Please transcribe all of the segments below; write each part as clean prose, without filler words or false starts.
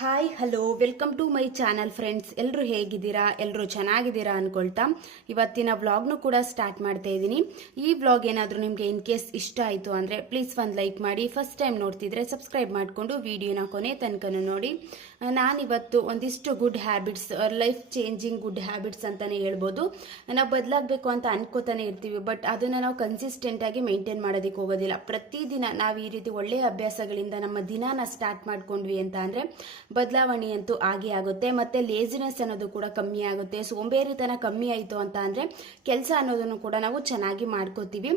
Hi hello welcome to my channel friends. ಎಲ್ಲರೂ ಹೇಗಿದ್ದೀರಾ? ಎಲ್ಲರೂ ಚೆನ್ನಾಗಿದ್ದೀರಾ ಅನ್ಕೊಳ್ತಾ ಇವತ್ತಿನ ವ್ಲಾಗ್ನು ಕೂಡ ಸ್ಟಾರ್ಟ್ ಮಾಡ್ತಾ ಇದ್ದೀನಿ. ಈ ವ್ಲಾಗ್ ಏನಾದರೂ ನಿಮಗೆ ಇನ್ ಕೇಸ್ ಇಷ್ಟ ಆಯಿತು ಅಂದರೆ ಪ್ಲೀಸ್ ಒಂದು ಲೈಕ್ ಮಾಡಿ. ಫಸ್ಟ್ ಟೈಮ್ ನೋಡ್ತಿದ್ರೆ ಸಬ್ಸ್ಕ್ರೈಬ್ ಮಾಡಿಕೊಂಡು ವಿಡಿಯೋನ ಕೊನೆ ತನಕನೂ ನೋಡಿ. ನಾನಿವತ್ತು ಒಂದಿಷ್ಟು good habits, life changing good habits ಅಂತಲೇ ಹೇಳ್ಬೋದು. ನಾವು ಬದಲಾಗಬೇಕು ಅಂತ ಅನ್ಕೋತಾನೆ ಇರ್ತೀವಿ, ಬಟ್ ಅದನ್ನು ನಾವು ಕನ್ಸಿಸ್ಟೆಂಟಾಗಿ ಮೇಂಟೈನ್ ಮಾಡೋದಕ್ಕೆ ಹೋಗೋದಿಲ್ಲ. ಪ್ರತಿದಿನ ನಾವು ಈ ರೀತಿ ಒಳ್ಳೆಯ ಅಭ್ಯಾಸಗಳಿಂದ ನಮ್ಮ ದಿನಾನ ಸ್ಟಾರ್ಟ್ ಮಾಡ್ಕೊಂಡ್ವಿ ಅಂತ ಅಂದರೆ ಬದಲಾವಣೆ ಅಂತೂ ಆಗೇ ಆಗುತ್ತೆ. ಮತ್ತೆ ಲೇಜಿನೆಸ್ ಅನ್ನೋದು ಕೂಡ ಕಮ್ಮಿ ಆಗುತ್ತೆ. ಸೋಂಬೇರಿತನ ಕಮ್ಮಿ ಆಯಿತು ಅಂತ ಅಂದರೆ ಕೆಲಸ ಅನ್ನೋದನ್ನು ಕೂಡ ನಾವು ಚೆನ್ನಾಗಿ ಮಾಡ್ಕೋತೀವಿ.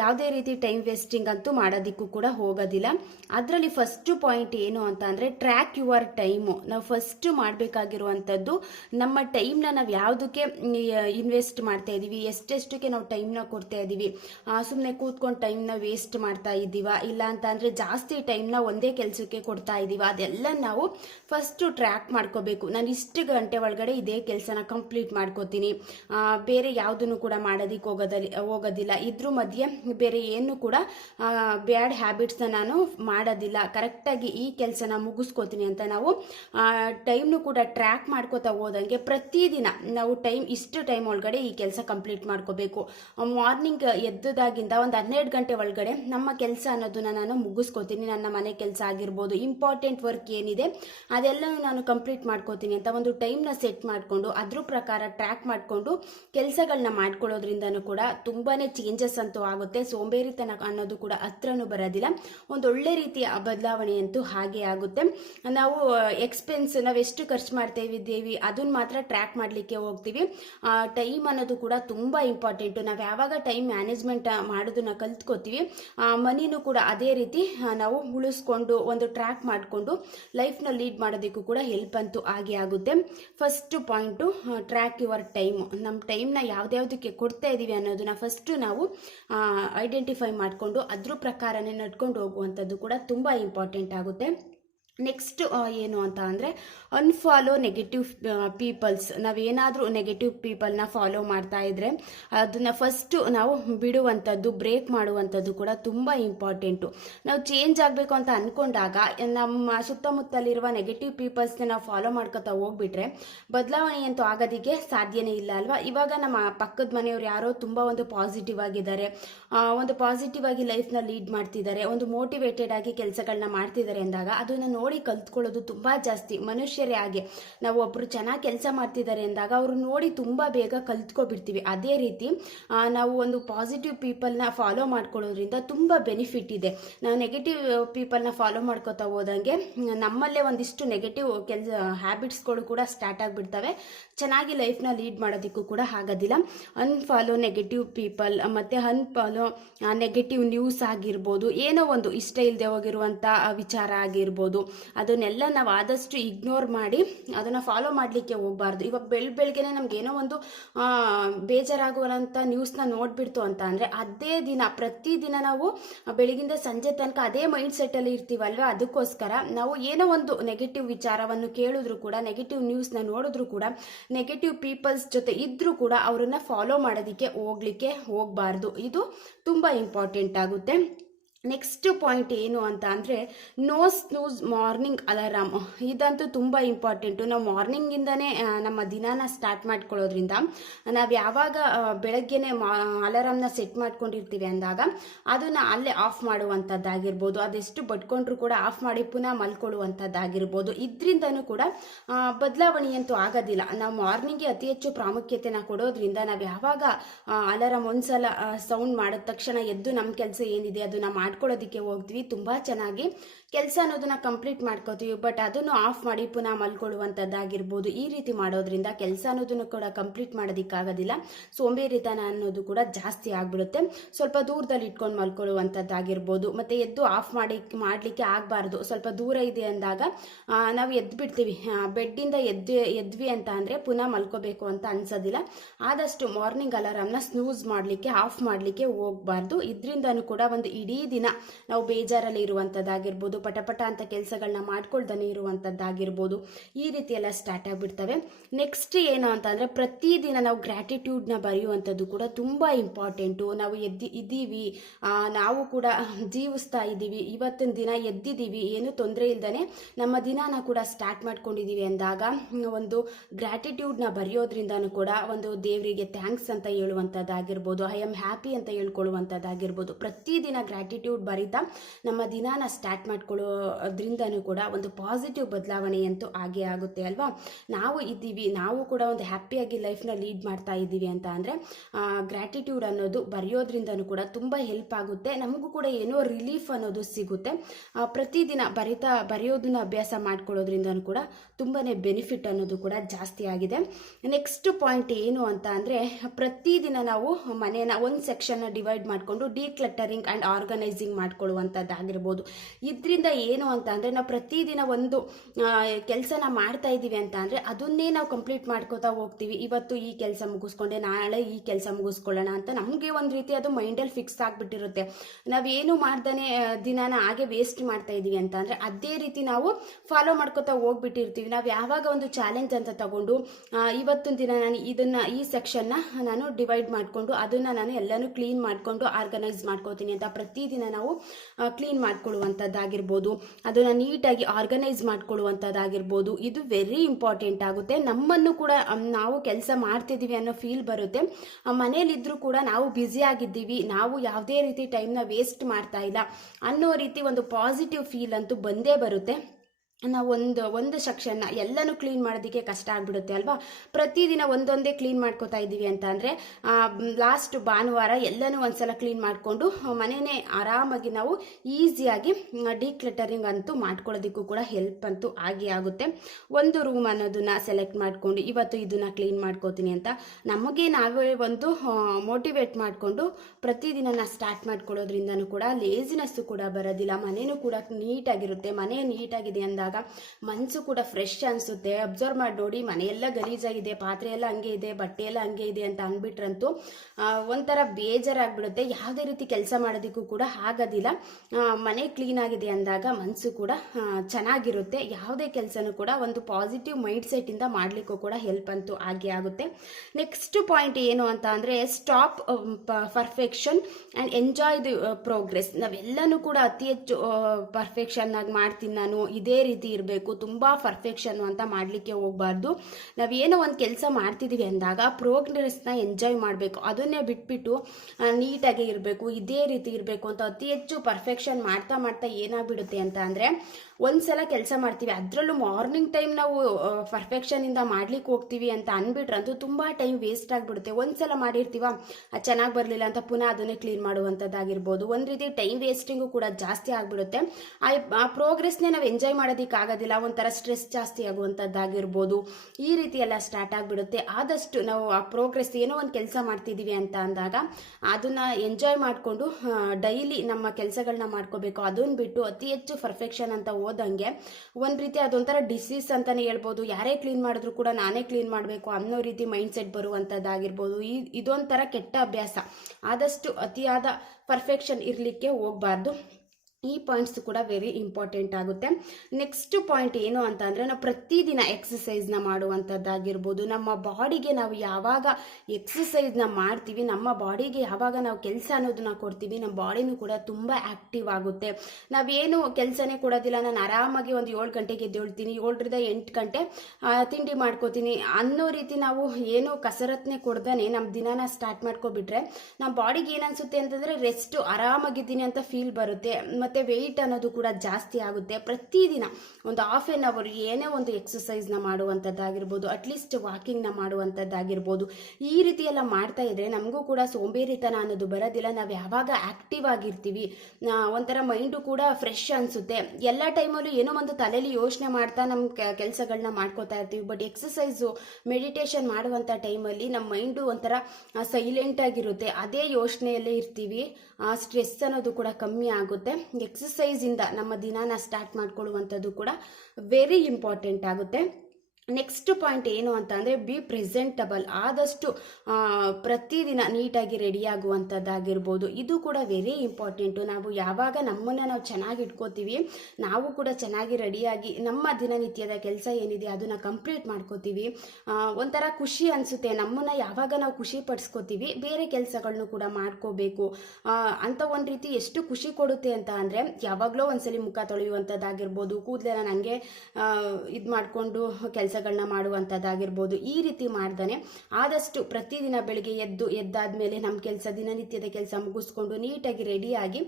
ಯಾವುದೇ ರೀತಿ ಟೈಮ್ ವೇಸ್ಟಿಂಗ್ ಅಂತೂ ಮಾಡೋದಕ್ಕೂ ಕೂಡ ಹೋಗೋದಿಲ್ಲ. ಅದರಲ್ಲಿ ಫಸ್ಟ್ ಪಾಯಿಂಟ್ ಏನು ಅಂತ ಅಂದರೆ ಟ್ರ್ಯಾಕ್ ಯುವರ್ ಟೈಮು. ನಾವು ಫಸ್ಟ್ ಮಾಡಬೇಕಾಗಿರುವಂಥದ್ದು ನಮ್ಮ ಟೈಮ್ನ ನಾವು ಯಾವುದಕ್ಕೆ ಇನ್ವೆಸ್ಟ್ ಮಾಡ್ತಾ ಇದ್ದೀವಿ, ಎಷ್ಟೆಷ್ಟಕ್ಕೆ ನಾವು ಟೈಮ್ನ ಕೊಡ್ತಾ ಇದ್ದೀವಿ. ಸುಮ್ಮನೆ ಕೂತ್ಕೊಂಡು ಟೈಮ್ನ ವೇಸ್ಟ್ ಮಾಡ್ತಾ ಇದ್ದೀವ, ಇಲ್ಲ ಅಂತ ಅಂದರೆ ಜಾಸ್ತಿ ಟೈಮ್ನ ಒಂದೇ ಕೆಲಸಕ್ಕೆ ಕೊಡ್ತಾ ಇದ್ದೀವ, ಅದೆಲ್ಲ ನಾವು ಫಸ್ಟು ಟ್ರ್ಯಾಕ್ ಮಾಡ್ಕೋಬೇಕು. ನಾನು ಇಷ್ಟು ಗಂಟೆ ಒಳಗಡೆ ಇದೇ ಕೆಲಸನ ಕಂಪ್ಲೀಟ್ ಮಾಡ್ಕೋತೀನಿ, ಬೇರೆ ಯಾವುದನ್ನು ಕೂಡ ಮಾಡೋದಕ್ಕೆ ಹೋಗೋದಿಲ್ಲ. ಇದ್ರ ಮಧ್ಯೆ ಬೇರೆ ಏನು ಕೂಡ ಬ್ಯಾಡ್ ಹ್ಯಾಬಿಟ್ಸ್ನ ನಾನು ಮಾಡೋದಿಲ್ಲ, ಕರೆಕ್ಟಾಗಿ ಈ ಕೆಲಸನ ಮುಗಿಸ್ಕೋತೀನಿ ಅಂತ ನಾವು ಟೈಮ್ನು ಕೂಡ ಟ್ರ್ಯಾಕ್ ಮಾಡ್ಕೋತಾ ಹೋದಂಗೆ ಪ್ರತಿದಿನ ನಾವು ಇಷ್ಟು ಟೈಮ್ ಒಳಗಡೆ ಈ ಕೆಲಸ ಕಂಪ್ಲೀಟ್ ಮಾಡ್ಕೋಬೇಕು. ಮಾರ್ನಿಂಗ್ ಎದ್ದದಾಗಿಂದ ಒಂದು 12 ಗಂಟೆ ಒಳಗಡೆ ನಮ್ಮ ಕೆಲಸ ಅನ್ನೋದನ್ನ ನಾನು ಮುಗಿಸ್ಕೋತೀನಿ. ನನ್ನ ಮನೆ ಕೆಲಸ ಆಗಿರ್ಬೋದು, ಇಂಪಾರ್ಟೆಂಟ್ ವರ್ಕ್ ಏನಿದೆ ಅದೆಲ್ಲನೂ ನಾನು ಕಂಪ್ಲೀಟ್ ಮಾಡ್ಕೋತೀನಿ ಅಂತ ಒಂದು ಟೈಮ್ನ ಸೆಟ್ ಮಾಡಿಕೊಂಡು ಅದ್ರ ಪ್ರಕಾರ ಟ್ರ್ಯಾಕ್ ಮಾಡಿಕೊಂಡು ಕೆಲಸಗಳನ್ನ ಮಾಡ್ಕೊಳ್ಳೋದ್ರಿಂದನೂ ಕೂಡ ತುಂಬಾ ಚೇಂಜಸ್ ಅಂತೂ ಆಗುತ್ತೆ. ಸೋಂಬೇರಿತನ ಅನ್ನೋದು ಕೂಡ ಹತ್ರನೂ ಬರೋದಿಲ್ಲ. ಒಂದು ಒಳ್ಳೆ ರೀತಿಯ ಬದಲಾವಣೆ ಅಂತೂ ಹಾಗೆ ಆಗುತ್ತೆ. ನಾವು ಎಕ್ಸ್ಪೆನ್ಸ್, ನಾವು ಎಷ್ಟು ಖರ್ಚು ಮಾಡ್ತಾ ಇದ್ದೀವಿ ಅದನ್ನ ಮಾತ್ರ ಟ್ರ್ಯಾಕ್ ಮಾಡಲಿಕ್ಕೆ ಹೋಗ್ತೀವಿ. ಟೈಮ್ ಅನ್ನೋದು ಕೂಡ ತುಂಬ ಇಂಪಾರ್ಟೆಂಟು. ನಾವು ಯಾವಾಗ ಟೈಮ್ ಮ್ಯಾನೇಜ್ಮೆಂಟ್ ಮಾಡೋದನ್ನ ಕಲ್ತ್ಕೋತೀವಿ, ಮನಿನೂ ಕೂಡ ಅದೇ ರೀತಿ ನಾವು ಉಳಿಸ್ಕೊಂಡು ಒಂದು ಟ್ರ್ಯಾಕ್ ಮಾಡಿಕೊಂಡು ಲೈಫ್ನ ಲೀಡ್ ಮಾಡೋದಕ್ಕೂ ಕೂಡ ಹೆಲ್ಪ್ ಅಂತೂ ಆಗೇ ಆಗುತ್ತೆ. First point track your time. ನಮ್ಮ ಟೈಮ್ನ ಯಾವ್ದ್ಯಾವ್ದಕ್ಕೆ ಕೊಡ್ತಾ ಇದ್ದೀವಿ ಅನ್ನೋದನ್ನ ಫಸ್ಟು ನಾವು ಐಡೆಂಟಿಫೈ ಮಾಡಿಕೊಂಡು ಅದ್ರ ಪ್ರಕಾರನೇ ನಡ್ಕೊಂಡು ಹೋಗುವಂಥದ್ದು ಕೂಡ ತುಂಬ ಇಂಪಾರ್ಟೆಂಟ್ ಆಗುತ್ತೆ. ನೆಕ್ಸ್ಟ್ ಏನು ಅಂತ ಅಂದರೆ ಅನ್ಫಾಲೋ ನೆಗೆಟಿವ್ ಪೀಪಲ್ಸ್. ನಾವೇನಾದರೂ ನೆಗೆಟಿವ್ ಪೀಪಲ್ನ ಫಾಲೋ ಮಾಡ್ತಾ ಇದ್ರೆ ಅದನ್ನು ಫಸ್ಟು ನಾವು ಬಿಡುವಂಥದ್ದು, ಬ್ರೇಕ್ ಮಾಡುವಂಥದ್ದು ಕೂಡ ತುಂಬ ಇಂಪಾರ್ಟೆಂಟು. ನಾವು ಚೇಂಜ್ ಆಗಬೇಕು ಅಂತ ಅಂದ್ಕೊಂಡಾಗ ನಮ್ಮ ಸುತ್ತಮುತ್ತಲಿರುವ ನೆಗೆಟಿವ್ ಪೀಪಲ್ಸ್ನ ನಾವು ಫಾಲೋ ಮಾಡ್ಕೊತಾ ಹೋಗ್ಬಿಟ್ರೆ ಬದಲಾವಣೆ ಅಂತೂ ಆಗೋದಕ್ಕೆ ಸಾಧ್ಯನೇ ಇಲ್ಲ ಅಲ್ವಾ. ಇವಾಗ ನಮ್ಮ ಪಕ್ಕದ ಮನೆಯವ್ರು ಯಾರೋ ತುಂಬ ಒಂದು ಪಾಸಿಟಿವ್ ಆಗಿದ್ದಾರೆ, ಒಂದು ಪಾಸಿಟಿವ್ ಆಗಿ ಲೈಫ್ನ ಲೀಡ್ ಮಾಡ್ತಿದ್ದಾರೆ, ಒಂದು ಮೋಟಿವೇಟೆಡ್ ಆಗಿ ಕೆಲಸಗಳನ್ನ ಮಾಡ್ತಿದ್ದಾರೆ ಅಂದಾಗ ಅದನ್ನು ನೋಡಿ ಕಲ್ತ್ಕೊಳ್ಳೋದು ತುಂಬ ಜಾಸ್ತಿ. ಮನುಷ್ಯರೇ ಹಾಗೆ, ನಾವು ಒಬ್ಬರು ಚೆನ್ನಾಗಿ ಕೆಲಸ ಮಾಡ್ತಿದ್ದಾರೆ ಅಂದಾಗ ಅವರು ನೋಡಿ ತುಂಬ ಬೇಗ ಕಲ್ತ್ಕೊಬಿಡ್ತೀವಿ. ಅದೇ ರೀತಿ ನಾವು ಒಂದು ಪಾಸಿಟಿವ್ ಪೀಪಲ್ನ ಫಾಲೋ ಮಾಡ್ಕೊಳ್ಳೋದ್ರಿಂದ ತುಂಬ ಬೆನಿಫಿಟ್ ಇದೆ. ನಾವು ನೆಗೆಟಿವ್ ಪೀಪಲ್ನ ಫಾಲೋ ಮಾಡ್ಕೋತಾ ಹೋದಂಗೆ ನಮ್ಮಲ್ಲೇ ಒಂದಿಷ್ಟು ನೆಗೆಟಿವ್ ಹ್ಯಾಬಿಟ್ಸ್ಗಳು ಕೂಡ ಸ್ಟಾರ್ಟ್ ಆಗಿಬಿಡ್ತವೆ. ಚೆನ್ನಾಗಿ ಲೈಫ್ನ ಲೀಡ್ ಮಾಡೋದಕ್ಕೂ ಕೂಡ ಆಗೋದಿಲ್ಲ. ಅನ್ಫಾಲೋ ನೆಗೆಟಿವ್ ಪೀಪಲ್, ಮತ್ತು ಅನ್ಫಾಲೋ ನೆಗೆಟಿವ್ ನ್ಯೂಸ್ ಆಗಿರ್ಬೋದು, ಏನೋ ಒಂದು ಇಷ್ಟ ಇಲ್ಲದೆ ಹೋಗಿರುವಂಥ ವಿಚಾರ ಆಗಿರ್ಬೋದು, ಅದನ್ನೆಲ್ಲ ನಾವು ಆದಷ್ಟು ಇಗ್ನೋರ್ ಮಾಡಿ ಅದನ್ನು ಫಾಲೋ ಮಾಡಲಿಕ್ಕೆ ಹೋಗಬಾರ್ದು. ಇವಾಗ ಬೆಳಗ್ಗೆನೆ ನಮಗೇನೋ ಒಂದು ಬೇಜಾರಾಗುವಂಥ ನ್ಯೂಸ್ನ ನೋಡಿಬಿಡ್ತು ಅಂತ ಅಂದರೆ ಅದೇ ದಿನ ಪ್ರತಿದಿನ ನಾವು ಬೆಳಗಿಂದ ಸಂಜೆ ತನಕ ಅದೇ ಮೈಂಡ್ ಸೆಟ್ಟಲ್ಲಿ ಇರ್ತೀವಲ್ವ. ಅದಕ್ಕೋಸ್ಕರ ನಾವು ಏನೋ ಒಂದು ನೆಗೆಟಿವ್ ವಿಚಾರವನ್ನು ಕೇಳಿದ್ರು ಕೂಡ, ನೆಗೆಟಿವ್ ನ್ಯೂಸ್ನ ನೋಡಿದ್ರು ಕೂಡ, ನೆಗೆಟಿವ್ ಪೀಪಲ್ಸ್ ಜೊತೆ ಇದ್ರೂ ಕೂಡ ಅವರನ್ನು ಫಾಲೋ ಮಾಡೋದಕ್ಕೆ ಹೋಗಬಾರ್ದು. ಇದು ತುಂಬ ಇಂಪಾರ್ಟೆಂಟ್ ಆಗುತ್ತೆ. ನೆಕ್ಸ್ಟ್ ಪಾಯಿಂಟ್ ಏನು ಅಂತ ಅಂದರೆ ನೋ ಸ್ನೂಸ್ ಮಾರ್ನಿಂಗ್ ಅಲಾರಾಮ್. ಇದಂತೂ ತುಂಬ ಇಂಪಾರ್ಟೆಂಟು. ನಾವು ಮಾರ್ನಿಂಗಿಂದನೇ ನಮ್ಮ ದಿನಾನ ಸ್ಟಾರ್ಟ್ ಮಾಡ್ಕೊಳ್ಳೋದ್ರಿಂದ ನಾವು ಯಾವಾಗ ಬೆಳಗ್ಗೆನೆ ಅಲಾರಾಮ್ನ ಸೆಟ್ ಮಾಡ್ಕೊಂಡಿರ್ತೀವಿ ಅಂದಾಗ ಅದನ್ನು ಅಲ್ಲೇ ಆಫ್ ಮಾಡುವಂಥದ್ದಾಗಿರ್ಬೋದು, ಅದೆಷ್ಟು ಬಡ್ಕೊಂಡ್ರು ಕೂಡ ಆಫ್ ಮಾಡಿ ಪುನಃ ಮಲ್ಕೊಳ್ಳುವಂಥದ್ದಾಗಿರ್ಬೋದು. ಇದರಿಂದನೂ ಕೂಡ ಬದಲಾವಣೆ ಅಂತೂ ಆಗೋದಿಲ್ಲ. ನಾವು ಮಾರ್ನಿಂಗ್ಗೆ ಅತಿ ಹೆಚ್ಚು ಪ್ರಾಮುಖ್ಯತೆನ ಕೊಡೋದ್ರಿಂದ ನಾವು ಯಾವಾಗ ಅಲಾರಾಮ್ ಒಂದ್ಸಲ ಸೌಂಡ್ ಮಾಡಿದ ತಕ್ಷಣ ಎದ್ದು ನಮ್ಮ ಕೆಲಸ ಏನಿದೆ ಅದನ್ನು ಮಾಡ್ಕೊಳ್ಳೋದಕ್ಕೆ ಹೋಗ್ತೀವಿ, ತುಂಬ ಚೆನ್ನಾಗಿ ಕೆಲಸ ಅನ್ನೋದನ್ನ ಕಂಪ್ಲೀಟ್ ಮಾಡ್ಕೋತೀವಿ. ಬಟ್ ಅದನ್ನು ಆಫ್ ಮಾಡಿ ಪುನಃ ಮಲ್ಕೊಳ್ಳುವಂಥದ್ದಾಗಿರ್ಬೋದು. ಈ ರೀತಿ ಮಾಡೋದ್ರಿಂದ ಕೆಲಸ ಅನ್ನೋದನ್ನು ಕೂಡ ಕಂಪ್ಲೀಟ್ ಮಾಡೋದಕ್ಕಾಗೋದಿಲ್ಲ. ಸೋಂಬೇರಿತನ ಅನ್ನೋದು ಕೂಡ ಜಾಸ್ತಿ ಆಗಿಬಿಡುತ್ತೆ. ಸ್ವಲ್ಪ ದೂರದಲ್ಲಿ ಇಟ್ಕೊಂಡು ಮಲ್ಕೊಳ್ಳುವಂಥದ್ದಾಗಿರ್ಬೋದು. ಮತ್ತು ಎದ್ದು ಆಫ್ ಮಾಡಲಿಕ್ಕೆ ಆಗಬಾರ್ದು. ಸ್ವಲ್ಪ ದೂರ ಇದೆ ಅಂದಾಗ ನಾವು ಎದ್ದು ಬಿಡ್ತೀವಿ. ಬೆಡ್ಡಿಂದ ಎದ್ವಿ ಅಂತ ಅಂದರೆ ಪುನಃ ಮಲ್ಕೋಬೇಕು ಅಂತ ಅನ್ಸೋದಿಲ್ಲ. ಆದಷ್ಟು ಮಾರ್ನಿಂಗ್ ಅಲಾರಾಮ್ನ ಸ್ನೂಸ್ ಮಾಡಲಿಕ್ಕೆ, ಆಫ್ ಮಾಡಲಿಕ್ಕೆ ಹೋಗಬಾರ್ದು. ಇದರಿಂದನೂ ಕೂಡ ಒಂದು ಇಡೀ ದಿನ ದಿನ ನಾವು ಬೇಜಾರಲ್ಲಿ ಇರುವಂಥದ್ದಾಗಿರ್ಬೋದು, ಪಟಪಟ ಅಂತ ಕೆಲಸಗಳನ್ನ ಮಾಡ್ಕೊಳ್ತಾನೆ ಇರುವಂಥದ್ದಾಗಿರ್ಬೋದು, ಈ ರೀತಿ ಎಲ್ಲ ಸ್ಟಾರ್ಟ್ ಆಗಿಬಿಡ್ತವೆ. ನೆಕ್ಸ್ಟ್ ಏನು ಅಂತ ಅಂದರೆ ಪ್ರತಿದಿನ ನಾವು ಗ್ರ್ಯಾಟಿಟ್ಯೂಡ್ನ ಬರೆಯುವಂಥದ್ದು ಕೂಡ ತುಂಬ ಇಂಪಾರ್ಟೆಂಟು. ನಾವು ಇದ್ದೀವಿ, ನಾವು ಕೂಡ ಜೀವಿಸ್ತಾ ಇದ್ದೀವಿ, ಇವತ್ತಿನ ದಿನ ಎದ್ದಿದ್ದೀವಿ, ಏನು ತೊಂದರೆ ಇಲ್ದೇ ನಮ್ಮ ದಿನಾನ ಕೂಡ ಸ್ಟಾರ್ಟ್ ಮಾಡ್ಕೊಂಡಿದ್ದೀವಿ ಅಂದಾಗ ಒಂದು ಗ್ರ್ಯಾಟಿಟ್ಯೂಡ್ನ ಬರೆಯೋದ್ರಿಂದನೂ ಕೂಡ ಒಂದು ದೇವರಿಗೆ ಥ್ಯಾಂಕ್ಸ್ ಅಂತ ಹೇಳುವಂಥದ್ದಾಗಿರ್ಬೋದು, ಐ ಆಮ್ ಹ್ಯಾಪಿ ಅಂತ ಹೇಳ್ಕೊಳ್ಳುವಂಥದ್ದಾಗಿರ್ಬೋದು. ಪ್ರತಿದಿನ ಗ್ರ್ಯಾಟಿಟ್ಯೂಡ್ ಬರೀತಾ ನಮ್ಮ ದಿನಾನ ಸ್ಟಾರ್ಟ್ ಮಾಡ್ಕೊಳ್ಳೋದ್ರಿಂದನೂ ಕೂಡ ಒಂದು ಪಾಸಿಟಿವ್ ಬದಲಾವಣೆ ಅಂತೂ ಆಗೇ ಆಗುತ್ತೆ ಅಲ್ವಾ. ನಾವು ಇದ್ದೀವಿ, ನಾವು ಕೂಡ ಒಂದು ಹ್ಯಾಪಿಯಾಗಿ ಲೈಫ್ನ ಲೀಡ್ ಮಾಡ್ತಾ ಇದ್ದೀವಿ ಅಂತ ಅಂದರೆ ಗ್ರ್ಯಾಟಿಟ್ಯೂಡ್ ಅನ್ನೋದು ಬರೆಯೋದ್ರಿಂದನೂ ಕೂಡ ತುಂಬ ಹೆಲ್ಪ್ ಆಗುತ್ತೆ. ನಮಗೂ ಕೂಡ ಏನೋ ರಿಲೀಫ್ ಅನ್ನೋದು ಸಿಗುತ್ತೆ. ಪ್ರತಿದಿನ ಬರೆಯೋದನ್ನ ಅಭ್ಯಾಸ ಮಾಡ್ಕೊಳ್ಳೋದ್ರಿಂದನೂ ಕೂಡ ತುಂಬಾ ಬೆನಿಫಿಟ್ ಅನ್ನೋದು ಕೂಡ ಜಾಸ್ತಿ ಆಗಿದೆ. ನೆಕ್ಸ್ಟ್ ಪಾಯಿಂಟ್ ಏನು ಅಂತ ಅಂದರೆ ಪ್ರತಿದಿನ ನಾವು ಮನೇನ ಒಂದು ಸೆಕ್ಷನ್ನ ಡಿವೈಡ್ ಮಾಡಿಕೊಂಡು ಡಿಕ್ಲಟರಿಂಗ್ ಆ್ಯಂಡ್ ಆರ್ಗನೈಸಿಂಗ್ ಮಾಡ್ಕೊಳ್ಳುವಂಥದ್ದಾಗಿರ್ಬೋದು. ಇದರಿಂದ ಏನು ಅಂತ ಅಂದರೆ ನಾವು ಪ್ರತಿದಿನ ಒಂದು ಕೆಲಸನ ಮಾಡ್ತಾ ಇದ್ದೀವಿ ಅಂತ ಅಂದರೆ ಅದನ್ನೇ ನಾವು ಕಂಪ್ಲೀಟ್ ಮಾಡ್ಕೋತಾ ಹೋಗ್ತೀವಿ. ಇವತ್ತು ಈ ಕೆಲಸ ಮುಗಿಸ್ಕೊಂಡೆ, ನಾಳೆ ಈ ಕೆಲಸ ಮುಗಿಸ್ಕೊಳ್ಳೋಣ ಅಂತ ನಮಗೆ ಒಂದು ರೀತಿ ಅದು ಮೈಂಡಲ್ಲಿ ಫಿಕ್ಸ್ ಆಗಿಬಿಟ್ಟಿರುತ್ತೆ. ನಾವೇನು ಮಾಡ್ದೇ ದಿನಾನ ಹಾಗೆ ವೇಸ್ಟ್ ಮಾಡ್ತಾ ಇದ್ದೀವಿ ಅಂತ ಅಂದರೆ ಅದೇ ರೀತಿ ನಾವು ಫಾಲೋ ಮಾಡ್ಕೋತಾ ಹೋಗ್ಬಿಟ್ಟಿರ್ತೀವಿ. ನಾವು ಯಾವಾಗ ಒಂದು ಚಾಲೆಂಜ್ ಅಂತ ತಗೊಂಡು ಇವತ್ತಿನ ದಿನ ನಾನು ಈ ಸೆಕ್ಷನ್ನ ನಾನು ಡಿವೈಡ್ ಮಾಡಿಕೊಂಡು ಅದನ್ನು ನಾನು ಎಲ್ಲನೂ ಕ್ಲೀನ್ ಮಾಡಿಕೊಂಡು ಆರ್ಗನೈಸ್ ಮಾಡ್ಕೋತೀನಿ ಅಂತ ಪ್ರತಿದಿನ ನಾವು ಕ್ಲೀನ್ ಮಾಡ್ಕೊಳ್ಳುವಂಥದ್ದಾಗಿರ್ಬೋದು, ಅದನ್ನು ನೀಟಾಗಿ ಆರ್ಗನೈಸ್ ಮಾಡ್ಕೊಳ್ಳುವಂಥದ್ದಾಗಿರ್ಬೋದು, ಇದು ವೆರಿ ಇಂಪಾರ್ಟೆಂಟ್ ಆಗುತ್ತೆ. ನಮ್ಮನ್ನು ಕೂಡ ನಾವು ಕೆಲಸ ಮಾಡ್ತಿದ್ದೀವಿ ಅನ್ನೋ ಫೀಲ್ ಬರುತ್ತೆ. ಮನೇಲಿದ್ದರೂ ಕೂಡ ನಾವು ಬ್ಯುಸಿ ಆಗಿದ್ದೀವಿ, ನಾವು ಯಾವುದೇ ರೀತಿ ಟೈಮ್ನ ವೇಸ್ಟ್ ಮಾಡ್ತಾ ಇಲ್ಲ ಅನ್ನೋ ರೀತಿ ಒಂದು ಪಾಸಿಟಿವ್ ಫೀಲ್ ಅಂತೂ ಬಂದೇ ಬರುತ್ತೆ. ನಾವು ಒಂದು ಸೆಕ್ಷನ್ನ ಎಲ್ಲನೂ ಕ್ಲೀನ್ ಮಾಡೋದಕ್ಕೆ ಕಷ್ಟ ಆಗಿಬಿಡುತ್ತೆ ಅಲ್ವಾ. ಪ್ರತಿದಿನ ಒಂದೊಂದೇ ಕ್ಲೀನ್ ಮಾಡ್ಕೋತಾ ಇದ್ದೀವಿ ಅಂತ ಅಂದರೆ ಲಾಸ್ಟ್ ಭಾನುವಾರ ಎಲ್ಲನೂ ಒಂದ್ಸಲ ಕ್ಲೀನ್ ಮಾಡಿಕೊಂಡು ಮನೆಯೇ ಆರಾಮಾಗಿ ನಾವು ಈಸಿಯಾಗಿ ಡಿಕ್ಲಟರಿಂಗ್ ಅಂತೂ ಮಾಡ್ಕೊಳ್ಳೋದಕ್ಕೂ ಕೂಡ ಹೆಲ್ಪ್ ಅಂತೂ ಆಗೇ ಆಗುತ್ತೆ. ಒಂದು ರೂಮ್ ಅನ್ನೋದನ್ನ ಸೆಲೆಕ್ಟ್ ಮಾಡಿಕೊಂಡು ಇವತ್ತು ಇದನ್ನು ಕ್ಲೀನ್ ಮಾಡ್ಕೋತೀನಿ ಅಂತ ನಮಗೆ ನಾವೇ ಒಂದು ಮೋಟಿವೇಟ್ ಮಾಡಿಕೊಂಡು ಪ್ರತಿದಿನ ಸ್ಟಾರ್ಟ್ ಮಾಡ್ಕೊಳ್ಳೋದ್ರಿಂದನೂ ಕೂಡ ಲೇಸಿನೆಸ್ಸು ಕೂಡ ಬರೋದಿಲ್ಲ. ಮನೆಯೂ ಕೂಡ ನೀಟಾಗಿರುತ್ತೆ. ಮನೆ ನೀಟಾಗಿದೆ ಅಂದಾಗ ಮನಸ್ಸು ಕೂಡ ಫ್ರೆಶ್ ಅನಿಸುತ್ತೆ. ಅಬ್ಸರ್ವ್ ಮಾಡಿ ನೋಡಿ, ಮನೆಯೆಲ್ಲ ಗಲೀಜಾಗಿದೆ, ಪಾತ್ರೆ ಎಲ್ಲ ಹಂಗೆ ಇದೆ, ಬಟ್ಟೆ ಎಲ್ಲ ಹಂಗೆ ಇದೆ ಅಂತ ಅಂದ್ಬಿಟ್ರಂತೂ ಒಂಥರ ಬೇಜಾರಾಗ್ಬಿಡುತ್ತೆ. ಯಾವುದೇ ರೀತಿ ಕೆಲಸ ಮಾಡೋದಕ್ಕೂ ಕೂಡ ಆಗೋದಿಲ್ಲ. ಮನೆ ಕ್ಲೀನ್ ಆಗಿದೆ ಅಂದಾಗ ಮನಸ್ಸು ಕೂಡ ಚೆನ್ನಾಗಿರುತ್ತೆ. ಯಾವುದೇ ಕೆಲಸನೂ ಕೂಡ ಒಂದು ಪಾಸಿಟಿವ್ ಮೈಂಡ್ ಸೆಟ್ಟಿಂದ ಮಾಡಲಿಕ್ಕೂ ಕೂಡ ಹೆಲ್ಪ್ ಅಂತೂ ಆಗೇ ಆಗುತ್ತೆ. ನೆಕ್ಸ್ಟ್ ಪಾಯಿಂಟ್ ಏನು ಅಂತ ಅಂದರೆ stop perfection and enjoy the progress. ನಾವೆಲ್ಲನೂ ಕೂಡ ಅತಿ ಹೆಚ್ಚು ಪರ್ಫೆಕ್ಷನ್ ಆಗಿ ಮಾಡ್ತೀನಿ ನಾನು, ಇದೇ ರೀತಿ ಇರಬೇಕು, ತುಂಬ ಪರ್ಫೆಕ್ಷನ್ ಅಂತ ಮಾಡಲಿಕ್ಕೆ ಹೋಗಬಾರ್ದು. ನಾವೇನೋ ಒಂದು ಕೆಲಸ ಮಾಡ್ತಿದ್ದೀವಿ ಅಂದಾಗ ಪ್ರೋಗ್ರೆಸ್ನ ಎಂಜಾಯ್ ಮಾಡಬೇಕು. ಅದನ್ನೇ ಬಿಟ್ಬಿಟ್ಟು ನೀಟಾಗಿ ಇರಬೇಕು, ಇದೇ ರೀತಿ ಇರಬೇಕು ಅಂತ ಅತಿ ಹೆಚ್ಚು ಪರ್ಫೆಕ್ಷನ್ ಮಾಡ್ತಾ ಮಾಡ್ತಾ ಏನಾಗ್ಬಿಡುತ್ತೆ ಅಂತ ಅಂದರೆ ಒಂದ್ಸಲ ಕೆಲಸ ಮಾಡ್ತೀವಿ, ಅದರಲ್ಲೂ ಮಾರ್ನಿಂಗ್ ಟೈಮ್ ನಾವು ಪರ್ಫೆಕ್ಷನಿಂದ ಮಾಡ್ಲಿಕ್ಕೆ ಹೋಗ್ತೀವಿ ಅಂತ ಅಂದ್ಬಿಟ್ರಂತೂ ತುಂಬ ಟೈಮ್ ವೇಸ್ಟ್ ಆಗಿಬಿಡುತ್ತೆ. ಒಂದ್ಸಲ ಮಾಡಿರ್ತೀವ, ಅದು ಚೆನ್ನಾಗಿ ಬರಲಿಲ್ಲ ಅಂತ ಪುನಃ ಅದನ್ನೇ ಕ್ಲೀನ್ ಮಾಡುವಂಥದ್ದಾಗಿರ್ಬೋದು. ಒಂದು ರೀತಿ ಟೈಮ್ ವೇಸ್ಟಿಂಗು ಕೂಡ ಜಾಸ್ತಿ ಆಗಿಬಿಡುತ್ತೆ. ಆ ಪ್ರೋಗ್ರೆಸ್ನೇ ನಾವು ಎಂಜಾಯ್ ಮಾಡೋದಕ್ಕಾಗೋದಿಲ್ಲ, ಒಂಥರ ಸ್ಟ್ರೆಸ್ ಜಾಸ್ತಿ ಆಗುವಂಥದ್ದಾಗಿರ್ಬೋದು. ಈ ರೀತಿ ಎಲ್ಲ ಸ್ಟಾರ್ಟ್ ಆಗಿಬಿಡುತ್ತೆ. ಆದಷ್ಟು ನಾವು ಆ ಪ್ರೋಗ್ರೆಸ್ ಏನೋ ಒಂದು ಕೆಲಸ ಮಾಡ್ತಿದ್ದೀವಿ ಅಂತ ಅಂದಾಗ ಅದನ್ನು ಎಂಜಾಯ್ ಮಾಡಿಕೊಂಡು ಡೈಲಿ ನಮ್ಮ ಕೆಲಸಗಳನ್ನ ಮಾಡ್ಕೋಬೇಕು. ಅದನ್ನು ಬಿಟ್ಟು ಅತಿ ಹೆಚ್ಚು ಪರ್ಫೆಕ್ಷನ್ ಅಂತ ಹೋದಂಗೆ ಒಂದು ರೀತಿ ಅದೊಂಥರ ಡಿಸೀಸ್ ಅಂತಲೇ ಹೇಳ್ಬೋದು. ಯಾರೇ ಕ್ಲೀನ್ ಮಾಡಿದ್ರು ಕೂಡ ನಾನೇ ಕ್ಲೀನ್ ಮಾಡಬೇಕು ಅನ್ನೋ ರೀತಿ ಮೈಂಡ್ ಸೆಟ್ ಬರುವಂಥದ್ದಾಗಿರ್ಬೋದು. ಇದೊಂಥರ ಕೆಟ್ಟ ಅಭ್ಯಾಸ. ಆದಷ್ಟು ಅತಿಯಾದ ಪರ್ಫೆಕ್ಷನ್ ಇರಲಿಕ್ಕೆ ಹೋಗಬಾರ್ದು. ಈ ಪಾಯಿಂಟ್ಸ್ ಕೂಡ ವೆರಿ ಇಂಪಾರ್ಟೆಂಟ್ ಆಗುತ್ತೆ. ನೆಕ್ಸ್ಟ್ ಪಾಯಿಂಟ್ ಏನು ಅಂತ ಅಂದರೆ ನಾವು ಪ್ರತಿದಿನ ಎಕ್ಸಸೈಸ್ನ ಮಾಡುವಂಥದ್ದಾಗಿರ್ಬೋದು. ನಮ್ಮ ಬಾಡಿಗೆ ನಾವು ಯಾವಾಗ ಎಕ್ಸಸೈಸ್ನ ಮಾಡ್ತೀವಿ, ನಮ್ಮ ಬಾಡಿಗೆ ಯಾವಾಗ ನಾವು ಕೆಲಸ ಅನ್ನೋದನ್ನ ಕೊಡ್ತೀವಿ, ನಮ್ಮ ಬಾಡಿನೂ ಕೂಡ ತುಂಬ ಆ್ಯಕ್ಟಿವ್ ಆಗುತ್ತೆ. ನಾವೇನು ಕೆಲಸನೇ ಕೊಡೋದಿಲ್ಲ, ನಾನು ಆರಾಮಾಗಿ ಒಂದು 7 ಗಂಟೆಗೆ ಎದ್ದೇಳ್ತೀನಿ, 7ರಿಂದ 8 ಗಂಟೆ ತಿಂಡಿ ಮಾಡ್ಕೋತೀನಿ ಅನ್ನೋ ರೀತಿ ನಾವು ಏನು ಕಸರತ್ನೇ ಕೊಡ್ದೇ ನಮ್ಮ ದಿನಾನ ಸ್ಟಾರ್ಟ್ ಮಾಡ್ಕೊಬಿಟ್ರೆ ನಮ್ಮ ಬಾಡಿಗೆ ಏನನ್ಸುತ್ತೆ ಅಂತಂದರೆ ರೆಸ್ಟು, ಆರಾಮಾಗಿದ್ದೀನಿ ಅಂತ ಫೀಲ್ ಬರುತ್ತೆ. ಮತ್ತು ವೆಯ್ಟ್ ಅನ್ನೋದು ಕೂಡ ಜಾಸ್ತಿ ಆಗುತ್ತೆ. ಪ್ರತಿದಿನ ಒಂದು ಹಾಫ್ ಆನ್ ಅವರ್ ಏನೇ ಒಂದು ಎಕ್ಸಸೈಸ್ನ ಮಾಡುವಂಥದ್ದಾಗಿರ್ಬೋದು, ಅಟ್ಲೀಸ್ಟ್ ವಾಕಿಂಗ್ನ ಮಾಡುವಂಥದ್ದಾಗಿರ್ಬೋದು. ಈ ರೀತಿ ಎಲ್ಲ ಮಾಡ್ತಾ ಇದ್ರೆ ನಮಗೂ ಕೂಡ ಸೋಂಬೇರಿತನ ಅನ್ನೋದು ಬರೋದಿಲ್ಲ. ನಾವು ಯಾವಾಗ ಆ್ಯಕ್ಟಿವ್ ಆಗಿರ್ತೀವಿ, ಒಂಥರ ಮೈಂಡು ಕೂಡ ಫ್ರೆಶ್ ಅನಿಸುತ್ತೆ. ಎಲ್ಲ ಟೈಮಲ್ಲೂ ಏನೋ ಒಂದು ತಲೆಯಲ್ಲಿ ಯೋಚನೆ ಮಾಡ್ತಾ ನಮ್ಮ ಕೆಲಸಗಳನ್ನ ಮಾಡ್ಕೋತಾ ಇರ್ತೀವಿ. ಬಟ್ ಎಕ್ಸಸೈಸು ಮೆಡಿಟೇಷನ್ ಮಾಡುವಂಥ ಟೈಮಲ್ಲಿ ನಮ್ಮ ಮೈಂಡು ಒಂಥರ ಸೈಲೆಂಟ್ ಆಗಿರುತ್ತೆ. ಅದೇ ಯೋಚನೆಯಲ್ಲೇ ಇರ್ತೀವಿ. ಸ್ಟ್ರೆಸ್ ಅನ್ನೋದು ಕೂಡ ಕಮ್ಮಿ ಆಗುತ್ತೆ. ಎಕ್ಸಸೈಸಿಂದ ನಮ್ಮ ದಿನಾನ ಸ್ಟಾರ್ಟ್ ಮಾಡ್ಕೊಳ್ಳುವಂಥದ್ದು ಕೂಡ ವೆರಿ ಇಂಪಾರ್ಟೆಂಟ್ ಆಗುತ್ತೆ. ನೆಕ್ಸ್ಟ್ ಪಾಯಿಂಟ್ ಏನು ಅಂತ ಅಂದರೆ ಬಿ ಪ್ರೆಸೆಂಟಬಲ್. ಆದಷ್ಟು ಪ್ರತಿದಿನ ನೀಟಾಗಿ ರೆಡಿ ಆಗುವಂಥದ್ದಾಗಿರ್ಬೋದು. ಇದು ಕೂಡ ವೆರಿ ಇಂಪಾರ್ಟೆಂಟು. ನಾವು ಯಾವಾಗ ನಮ್ಮನ್ನು ನಾವು ಚೆನ್ನಾಗಿ ಇಟ್ಕೋತೀವಿ, ನಾವು ಕೂಡ ಚೆನ್ನಾಗಿ ರೆಡಿಯಾಗಿ ನಮ್ಮ ದಿನನಿತ್ಯದ ಕೆಲಸ ಏನಿದೆ ಅದನ್ನು ಕಂಪ್ಲೀಟ್ ಮಾಡ್ಕೋತೀವಿ. ಒಂಥರ ಖುಷಿ ಅನಿಸುತ್ತೆ. ನಮ್ಮನ್ನು ಯಾವಾಗ ನಾವು ಖುಷಿ ಪಡಿಸ್ಕೋತೀವಿ, ಬೇರೆ ಕೆಲಸಗಳನ್ನು ಕೂಡ ಮಾಡ್ಕೋಬೇಕು ಅಂತ ಒಂದು ರೀತಿ ಎಷ್ಟು ಖುಷಿ ಕೊಡುತ್ತೆ ಅಂತ ಅಂದರೆ, ಯಾವಾಗಲೂ ಒಂದ್ಸಲಿ ಮುಖ ತೊಳೆಯುವಂಥದ್ದಾಗಿರ್ಬೋದು, ಕೂದಲೆಲ್ಲ ನನಗೆ ಇದು ಮಾಡಿಕೊಂಡು ಕೆಲಸಗಳನ್ನ ಮಾಡುವಂಥದ್ದಾಗಿರ್ಬೋದು. ಈ ರೀತಿ ಮಾಡ್ದಾನೆ ಆದಷ್ಟು ಪ್ರತಿದಿನ ಬೆಳಿಗ್ಗೆ ಎದ್ದಾದ್ಮೇಲೆ ನಮ್ಮ ದಿನನಿತ್ಯದ ಕೆಲಸ ಮುಗಿಸ್ಕೊಂಡು ನೀಟಾಗಿ ರೆಡಿಯಾಗಿ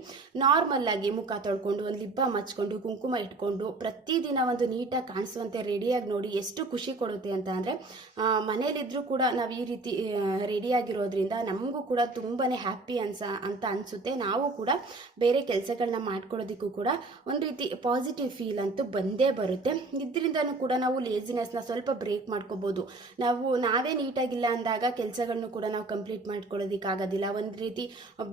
ನಾರ್ಮಲ್ ಆಗಿ ಮುಖ ತೊಳ್ಕೊಂಡು ಒಂದು ಲಿಪ್ ಬಾಮ್ ಹಚ್ಕೊಂಡು ಕುಂಕುಮ ಇಟ್ಕೊಂಡು ಪ್ರತಿದಿನ ಒಂದು ನೀಟಾಗಿ ಕಾಣಿಸುವಂತೆ ರೆಡಿಯಾಗಿ ನೋಡಿ ಎಷ್ಟು ಖುಷಿ ಕೊಡುತ್ತೆ ಅಂತ ಅಂದರೆ, ಮನೇಲಿದ್ರೂ ಕೂಡ ನಾವು ಈ ರೀತಿ ರೆಡಿಯಾಗಿರೋದ್ರಿಂದ ನಮಗೂ ಕೂಡ ತುಂಬಾ ಹ್ಯಾಪಿ ಅಂತ ಅನಿಸುತ್ತೆ. ನಾವು ಕೂಡ ಬೇರೆ ಕೆಲಸಗಳನ್ನ ಮಾಡ್ಕೊಳ್ಳೋದಕ್ಕೂ ಕೂಡ ಒಂದು ರೀತಿ ಪಾಸಿಟಿವ್ ಫೀಲ್ ಅಂತೂ ಬಂದೇ ಬರುತ್ತೆ. ಇದರಿಂದನೂ ಕೂಡ ನಾವು ಲೇಸಿನೆಸ್ನ ಸ್ವಲ್ಪ ಬ್ರೇಕ್ ಮಾಡ್ಕೋಬೋದು. ನಾವೇ ನೀಟಾಗಿಲ್ಲ ಅಂದಾಗ ಕೆಲಸಗಳನ್ನು ಕೂಡ ನಾವು ಕಂಪ್ಲೀಟ್ ಮಾಡ್ಕೊಳ್ಳೋದಕ್ಕಾಗೋದಿಲ್ಲ. ಒಂದು ರೀತಿ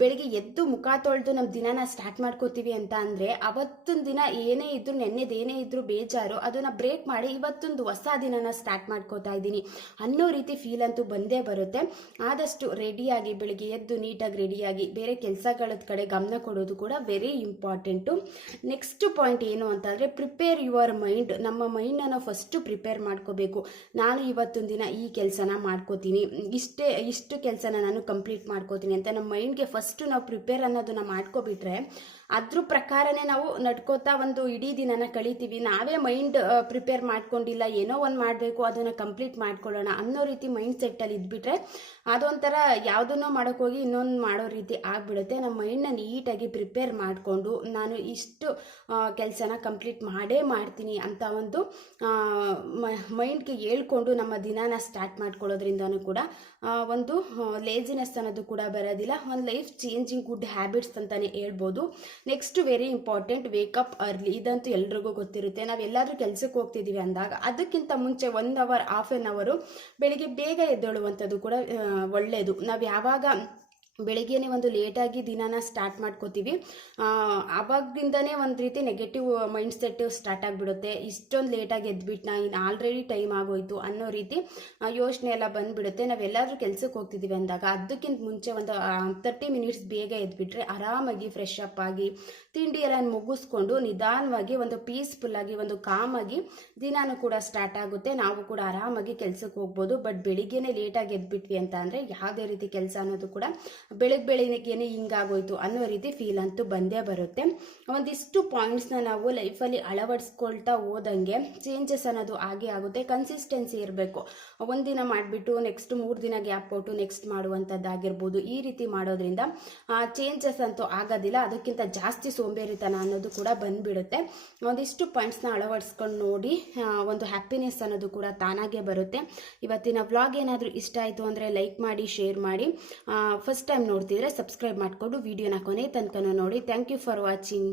ಬೆಳಿಗ್ಗೆ ಎದ್ದು ಮುಖ ತೊಳೆದು ನಮ್ಮ ದಿನನ ಸ್ಟಾರ್ಟ್ ಮಾಡ್ಕೋತೀವಿ ಅಂತ ಅಂದರೆ, ಅವತ್ತೊಂದು ದಿನ ಏನೇ ಇದ್ರು, ನೆನ್ನೆದೇನೇ ಇದ್ರು ಬೇಜಾರು, ಅದನ್ನು ಬ್ರೇಕ್ ಮಾಡಿ ಇವತ್ತೊಂದು ಹೊಸ ದಿನನ ಸ್ಟಾರ್ಟ್ ಮಾಡ್ಕೋತಾ ಇದ್ದೀನಿ ಅನ್ನೋ ರೀತಿ ಫೀಲ್ ಅಂತೂ ಬಂದೇ ಬರುತ್ತೆ. ಆದಷ್ಟು ರೆಡಿಯಾಗಿ ಬೆಳಿಗ್ಗೆ ಎದ್ದು ನೀಟಾಗಿ ರೆಡಿಯಾಗಿ ಬೇರೆ ಕೆಲಸಗಳ ಕಡೆ ಗಮನ ಕೊಡೋದು ಕೂಡ ವೆರಿ ಇಂಪಾರ್ಟೆಂಟು. ನೆಕ್ಸ್ಟ್ ಪಾಯಿಂಟ್ ಏನು ಅಂತಂದರೆ ಪ್ರಿಪೇರ್ ಯುವರ್ ಮೈಂಡ್. ನಮ್ಮ ಮೈಂಡನ್ನು ಫಸ್ಟು ಪ್ರಿಪೇರ್ ಮಾಡ್ಕೋಬೇಕು. ನಾನು ಇವತ್ತೊಂದು ದಿನ ಈ ಕೆಲಸನ ಮಾಡ್ಕೋತೀನಿ, ಇಷ್ಟು ಕೆಲಸನ ನಾನು ಕಂಪ್ಲೀಟ್ ಮಾಡ್ಕೋತೀನಿ ಅಂತ ನಮ್ಮ ಮೈಂಡ್ಗೆ ಫಸ್ಟು ನಾವು ಪ್ರಿಪೇರ್ ಅನ್ನೋದನ್ನ ಮಾಡ್ಕೊಬಿಟ್ರೆ ಅದ್ರ ಪ್ರಕಾರನೇ ನಾವು ನಡ್ಕೋತಾ ಒಂದು ಇಡೀ ದಿನನ ಕಳಿತೀವಿ. ನಾವೇ ಮೈಂಡ್ ಪ್ರಿಪೇರ್ ಮಾಡ್ಕೊಂಡಿಲ್ಲ, ಏನೋ ಒಂದು ಮಾಡಬೇಕು ಅದನ್ನು ಕಂಪ್ಲೀಟ್ ಮಾಡ್ಕೊಳ್ಳೋಣ ಅನ್ನೋ ರೀತಿ ಮೈಂಡ್ ಸೆಟ್ಟಲ್ಲಿ ಇದ್ಬಿಟ್ರೆ ಅದೊಂಥರ ಯಾವುದನ್ನೋ ಮಾಡೋಕ್ಕೋಗಿ ಇನ್ನೊಂದು ಮಾಡೋ ರೀತಿ ಆಗಿಬಿಡುತ್ತೆ. ನಮ್ಮ ಮೈಂಡ್ನ ನೀಟಾಗಿ ಪ್ರಿಪೇರ್ ಮಾಡಿಕೊಂಡು ನಾನು ಇಷ್ಟು ಕೆಲಸನ ಕಂಪ್ಲೀಟ್ ಮಾಡೇ ಮಾಡ್ತೀನಿ ಅಂತ ಒಂದು ಮೈಂಡ್ಗೆ ಹೇಳ್ಕೊಂಡು ನಮ್ಮ ದಿನಾನ ಸ್ಟಾರ್ಟ್ ಮಾಡ್ಕೊಳ್ಳೋದ್ರಿಂದನೂ ಕೂಡ ಒಂದು ಲೇಜಿನೆಸ್ ಅನ್ನೋದು ಕೂಡ ಬರೋದಿಲ್ಲ. ಒಂದು ಲೈಫ್ ಚೇಂಜಿಂಗ್ ಗುಡ್ ಹ್ಯಾಬಿಟ್ಸ್ ಅಂತಲೇ ಹೇಳ್ಬೋದು. Next very important, wake up early. ಇದಂತೂ ಎಲ್ರಿಗೂ ಗೊತ್ತಿರುತ್ತೆ. ನಾವೆಲ್ಲಾದ್ರೂ ಕೆಲಸಕ್ಕೆ ಹೋಗ್ತಿದ್ದೀವಿ ಅಂದಾಗ ಅದಕ್ಕಿಂತ ಮುಂಚೆ 1 ಅವರ್ ಹಾಫ್ ಆನ್ ಅವರು ಬೆಳಿಗ್ಗೆ ಬೇಗ ಎದ್ದೇಳುವಂಥದ್ದು ಕೂಡ ಒಳ್ಳೆಯದು. ನಾವು ಯಾವಾಗ ಬೆಳಿಗ್ಗೆನೇ ಒಂದು ಲೇಟಾಗಿ ದಿನಾನ ಸ್ಟಾರ್ಟ್ ಮಾಡ್ಕೋತೀವಿ, ಆವಾಗಿಂದನೇ ಒಂದು ರೀತಿ ನೆಗೆಟಿವ್ ಮೈಂಡ್ ಸೆಟ್ ಸ್ಟಾರ್ಟ್ ಆಗಿಬಿಡುತ್ತೆ. ಇಷ್ಟೊಂದು ಲೇಟಾಗಿ ಎದ್ಬಿಟ್ನಾ, ಇನ್ನು ಆಲ್ರೆಡಿ ಟೈಮ್ ಆಗೋಯ್ತು ಅನ್ನೋ ರೀತಿ ಯೋಚನೆ ಎಲ್ಲ ಬಂದುಬಿಡುತ್ತೆ. ನಾವೆಲ್ಲಾದ್ರೂ ಕೆಲಸಕ್ಕೆ ಹೋಗ್ತಿದ್ದೀವಿ ಅಂದಾಗ ಅದಕ್ಕಿಂತ ಮುಂಚೆ ಒಂದು 30 ಮಿನಿಟ್ಸ್ ಬೇಗ ಎದ್ಬಿಟ್ರೆ ಆರಾಮಾಗಿ ಫ್ರೆಶ್ ಅಪ್ ಆಗಿ ತಿಂಡಿ ಎಲ್ಲ ಮುಗಿಸ್ಕೊಂಡು ನಿಧಾನವಾಗಿ ಒಂದು ಪೀಸ್ಫುಲ್ಲಾಗಿ ಒಂದು ಕಾಮಾಗಿ ದಿನಾನು ಕೂಡ ಸ್ಟಾರ್ಟ್ ಆಗುತ್ತೆ. ನಾವು ಕೂಡ ಆರಾಮಾಗಿ ಕೆಲಸಕ್ಕೆ ಹೋಗ್ಬೋದು. ಬಟ್ ಬೆಳಿಗ್ಗೆನೇ ಲೇಟಾಗಿ ಎದ್ಬಿಟ್ವಿ ಅಂತ ಅಂದರೆ ಯಾವುದೇ ರೀತಿ ಕೆಲಸ ಅನ್ನೋದು ಕೂಡ ಬೆಳಿಗ್ಗೆನೇ ಹಿಂಗಾಗೋಯ್ತು ಅನ್ನೋ ರೀತಿ ಫೀಲ್ ಅಂತೂ ಬಂದೇ ಬರುತ್ತೆ. ಒಂದಿಷ್ಟು ಪಾಯಿಂಟ್ಸ್ನ ನಾವು ಲೈಫಲ್ಲಿ ಅಳವಡಿಸ್ಕೊಳ್ತಾ ಹೋದಂಗೆ ಚೇಂಜಸ್ ಅನ್ನೋದು ಆಗೇ ಆಗುತ್ತೆ. ಕನ್ಸಿಸ್ಟೆನ್ಸಿ ಇರಬೇಕು. ಒಂದಿನ ಮಾಡಿಬಿಟ್ಟು ನೆಕ್ಸ್ಟ್ 3 ದಿನ ಗ್ಯಾಪ್ ಕೊಟ್ಟು ನೆಕ್ಸ್ಟ್ ಮಾಡುವಂಥದ್ದಾಗಿರ್ಬೋದು. ಈ ರೀತಿ ಮಾಡೋದ್ರಿಂದ ಚೇಂಜಸ್ ಅಂತೂ ಆಗೋದಿಲ್ಲ, ಅದಕ್ಕಿಂತ ಜಾಸ್ತಿ ಸೋಂಬೇರಿತನ ಅನ್ನೋದು ಕೂಡ ಬಂದ್ಬಿಡುತ್ತೆ. ಒಂದಿಷ್ಟು ಪಾಯಿಂಟ್ಸ್ನ ಅಳವಡಿಸ್ಕೊಂಡು ನೋಡಿ ಒಂದು ಹ್ಯಾಪಿನೆಸ್ ಅನ್ನೋದು ಕೂಡ ತಾನಾಗೇ ಬರುತ್ತೆ. ಇವತ್ತಿನ ವ್ಲಾಗ್ ಏನಾದರೂ ಇಷ್ಟ ಆಯಿತು ಅಂದರೆ ಲೈಕ್ ಮಾಡಿ, ಶೇರ್ ಮಾಡಿ. ಫಸ್ಟ್ ಟೈಮ್ ನೋಡ್ತಿದ್ರೆ ಸಬ್ಸ್ಕ್ರೈಬ್ ಮಾಡಿಕೊಂಡು ವಿಡಿಯೋನ ಕೊನೆ ತನಕ ನೋಡಿ. Thank you for watching.